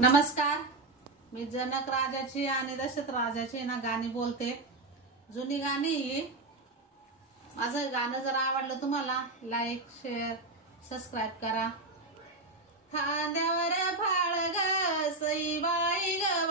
नमस्कार. मी जनक राजाची आणि दशरथ राजाची ना गाणी बोलते. जुनी गाणी ही माझं गाणं जर आवडलं तुम्हाला लाईक शेअर सबस्क्राईब करा. खांद्यावर फाळ ग सईबाई ग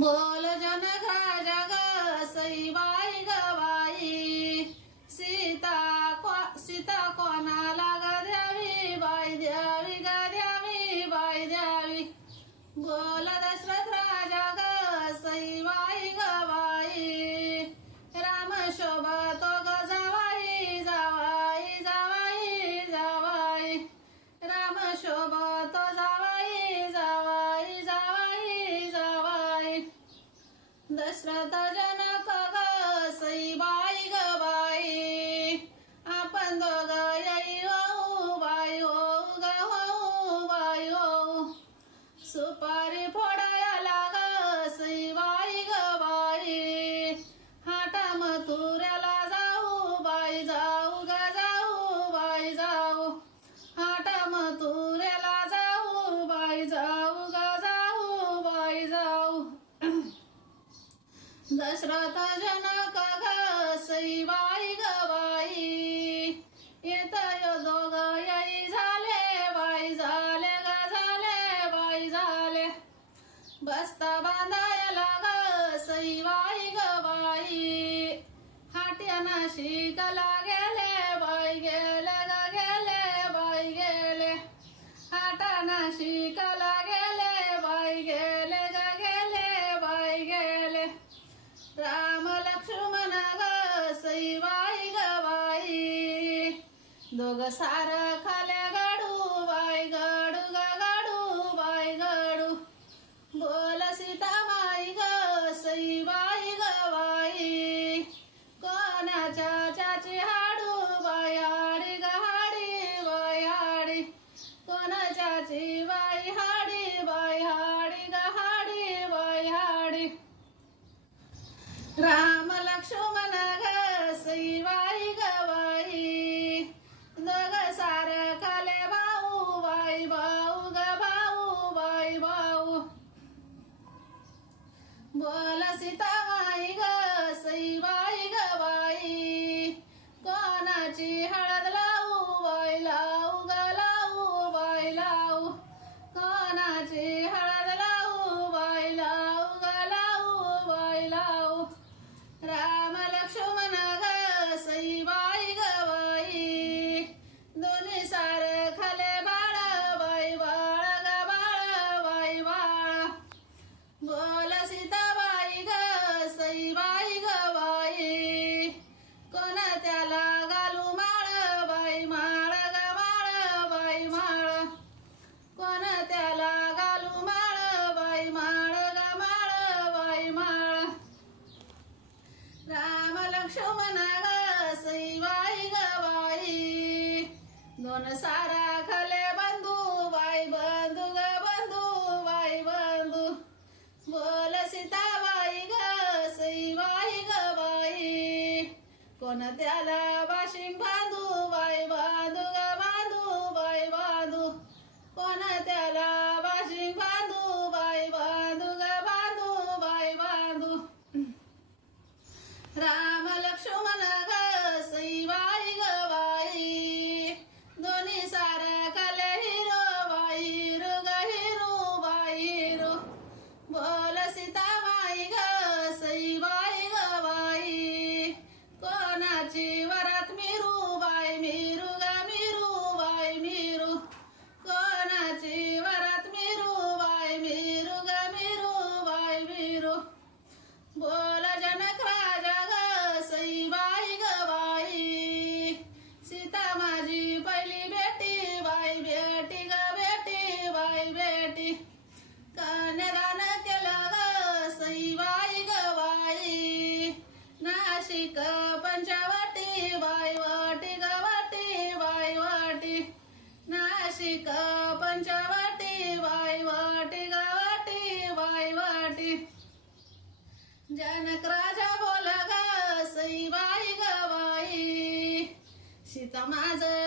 बोल जन राजा जग सही बात दशरथ जनक ग सईबाई ग बाई आपण दोघ येई हो बाई हो ग हो बाई हो सुप दशरथ जनक ग सईबाई ग येत दोघ याई झाले बाई झाले ग झाले बाई झाले. बसता बांधायला ग सईबाई ग बाई. हाट्याना शिकला गेले बाई गेले ग गेले बाई गेले. हाटाना शिकला सार खाल्या गाडू बाय गाडू ग गाडू बाय गाडू. बोल सीता बाई ग सईबाई ग बाई. कोणाच्या चाची हाडू बाई हाडी ग हाडी बाई हाडी. कोणाच्याची बाई हाडी बाई हाडी ग हाडी बाई हाडी. राम लक्ष्मण बाई भाऊ ग भाऊ बाई भाऊ. बोल सीता राम ग सईबाई बाई दोन सारा खले बंधू बाई बंधू ग बंधू बाई बंधू। बोल सीताबाई ग सईबाई ग बाई कोण त्याला माझी पहिली बेटी बाई बेटी ग बेटी बाई बेटी. कन्यादान केलं ग सई बाई ग बाई. नाशिक पंचवटी बाई वाटी ग वाटी बाई वाटी. नाशिक पंचवटी बाई वाटी ग वाटी बाई वाटी. जनक राजा बोला ग सई बाई ग बाई. सीता माझ